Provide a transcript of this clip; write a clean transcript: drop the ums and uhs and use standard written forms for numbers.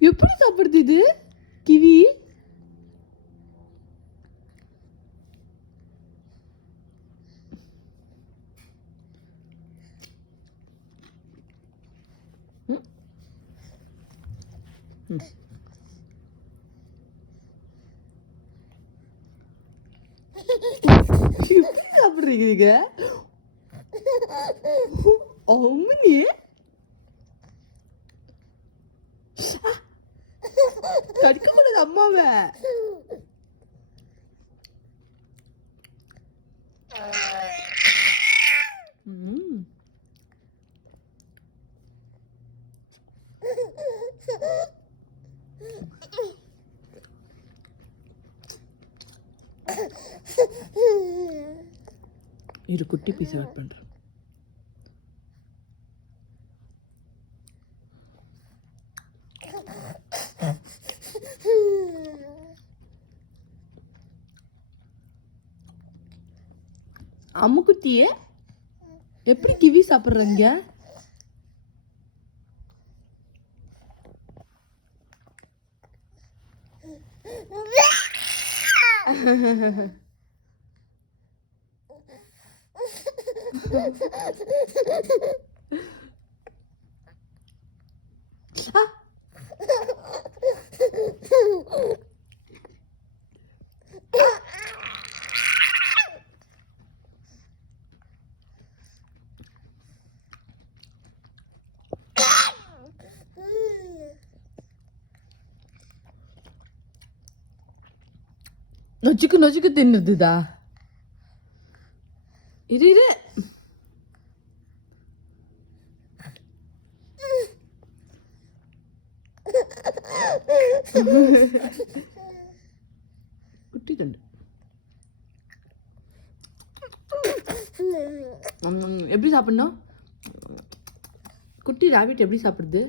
எப்படி சாப்பிடுது இது கிவி? எப்படி சாப்பிடுறீங்க? அம்மனி கடிக்க முடியாது அம்மாவை. இரு குட்டி பீஸ் ஆட் பண்றேன். அம்முக்குட்டியே எப்படி கிவி சாப்பிடுறீங்க? நொச்சுக்கு நொச்சுக்கு தின்னுதுதா. இரு இரு. குட்டி தண்டு எப்படி சாப்பிடணும்? குட்டி ராபிட் எப்படி சாப்பிடுது?